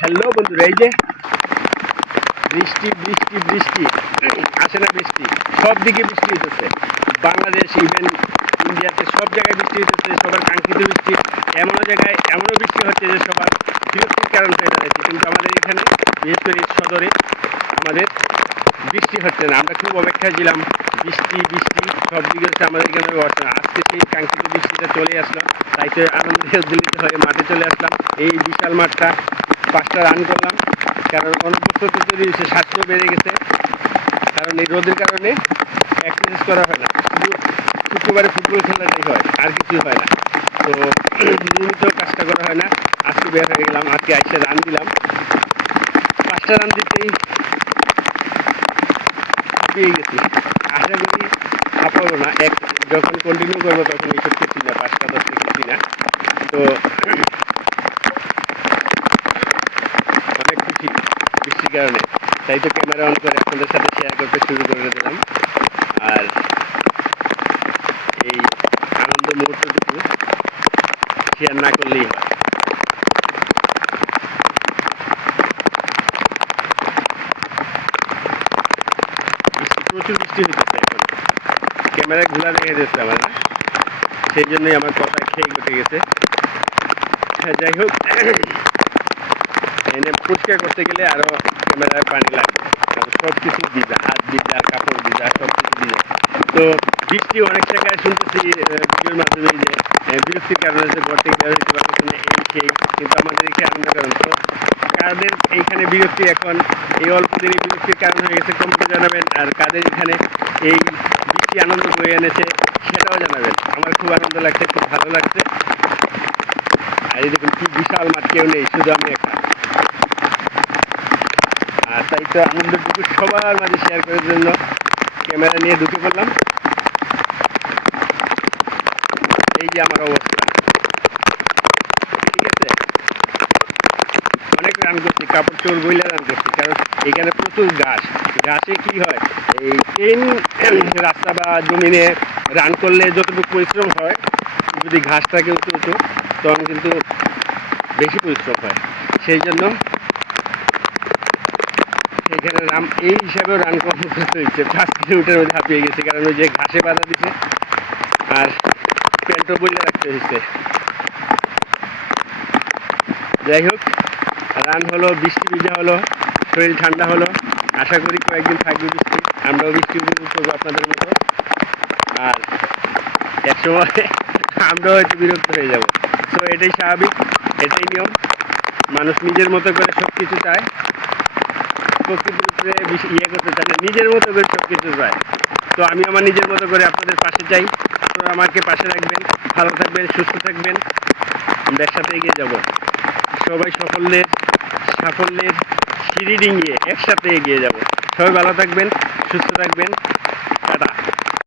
Hello বন্ধুরা, এই যে বৃষ্টি বৃষ্টি বৃষ্টি আসে না, বৃষ্টি সব দিকে বৃষ্টি হইতেছে। বাংলাদেশ, ইভেন ইন্ডিয়াতে সব জায়গায় বৃষ্টি হইতেছে, সবার কাঙ্ক্ষিত বৃষ্টি। এমনও জায়গায় এমনও বৃষ্টি হচ্ছে যে সবার বিরক্তির কারণ হয়ে দাঁড়াচ্ছে। কিন্তু আমাদের এখানে বিশেষ করে সদরে আমাদের বৃষ্টি হচ্ছে না। আমরা খুব অপেক্ষায় ছিলাম, বৃষ্টি বৃষ্টি সব দিকে হচ্ছে, আমাদের এখানে হচ্ছে না। আজকে সেই কাঙ্ক্ষিত বৃষ্টিটা চলে আসলো, তাই তো আনন্দে উদ্দীপিত হয়ে মাঠে চলে আসলাম। এই বিশাল মাঠটা 5টা রান করলাম, কারণ অনুপস্থিতি তৈরি হয়েছে, স্বাস্থ্য বেড়ে গেছে। কারণ এই রোদের কারণে এক্সারসাইজ করা হয় না, শুধু শুক্রবারে ফুটবল খেলাটাই হয়, আর কিছুই হয় না। তো নিয়মিত কাজটা করা হয় না। আজকে বের হয়ে গেলাম, আজকে আইসে রান দিলাম। 5টা রান দিতেই পেয়ে গেছি। আশা করি হাঁপাবো না, যখন কন্টিনিউ করবো তখন এইসব কিছুই না, 5টা 10টা কিছুই না। তো অনেক খুশি বৃষ্টির কারণে, তাই তো ক্যামেরা অন করে আপনাদের সাথে শেয়ার করতে শুরু করে দিলাম। আর এই আনন্দ মুহূর্তটুকু শেয়ার না করলেই হয়। প্রচুর বৃষ্টি হইতেছে এখন, ক্যামেরায় ঘোলা রেখে দিচ্ছে আমার, সেই জন্যই আমার কথা খেয়ে ঘটে গেছে। যাই হোক, এনে পরিষ্কার করতে গেলে আরো ক্যামেরায় পানি লাগবে, সব কিছু ভিজা, হাত ভিজা, কাপড় ভিজা, সব কিছু ভিজা। তো বৃষ্টি অনেক জায়গায় শুনতেছি ভিডিওর মাধ্যমে যে বিরক্তির কারণে যে ঘর থেকে বের হইতে পারতেছে না, এই সেই। কিন্তু আমাদের এখানে আনন্দের কারণ। তো কাদের এইখানে বিরক্তি, এখন এই অল্প দিনে বিরক্তির কারণ হয়ে গেছে, কমকে জানাবেন। আর কাদের এখানে এই বৃষ্টি আনন্দ বয়ে এনেছে সেটাও জানাবেন। আমার খুব আনন্দ লাগছে, খুব ভালো লাগছে। আর এই দেখুন কি বিশাল মাঠ, কেউ নেই, শুধু আমি একা। আর তাই তো আনন্দটুকু সবার মাঝে শেয়ার করার জন্য ক্যামেরা নিয়ে ঢুকে পড়লাম। এই যে আমার অবস্থা, ঠিক আছে। অনেক রান করছি, কাপড় চোর বইলে রান করছি, কারণ এখানে প্রচুর ঘাস। ঘাসে কি হয়, এই ট্রেন রাস্তা বা জমিনে রান করলে যতটুকু পরিশ্রম হয়, যদি ঘাস থাকে উঁচু উঁচু, তখন কিন্তু বেশি পরিশ্রম হয়। সেই জন্য এখানে এই হিসাবেও রান কম করতে হচ্ছে। 5 কিলোমিটার মধ্যে হাঁপিয়ে গেছে, কারণ ওই যে ঘাসে বাধা দিছে আর প্যান্টও বইলে রাখতে হয়েছে। যাই হোক, রান হলো, বৃষ্টি ভিজা হলো, শরীর ঠান্ডা হলো। আশা করি কয়েকদিন থাকবে বৃষ্টি, আমরাও বৃষ্টি উপভোগ করবো আপনাদের মতো। আর একসময় আমরাও হয়তো বিরক্ত হয়ে যাব। তো এটাই স্বাভাবিক, এটাই নিয়ম। মানুষ নিজের মতো করে সব কিছু চায়, প্রকৃতিতে করতে চায় না, নিজের মতো করে সব কিছু চায়। তো আমি আমার নিজের মতো করে আপনাদের পাশে চাই। তো আমাকে পাশে রাখবেন, ভালো থাকবেন, সুস্থ থাকবেন, আমরা একসাথে এগিয়ে যাব। সবাই সাফল্যের সিঁড়ি ডিঙিয়ে একসাথে এগিয়ে যাব। সবাই ভালো থাকবেন, সুস্থ থাকবেন, টাটা।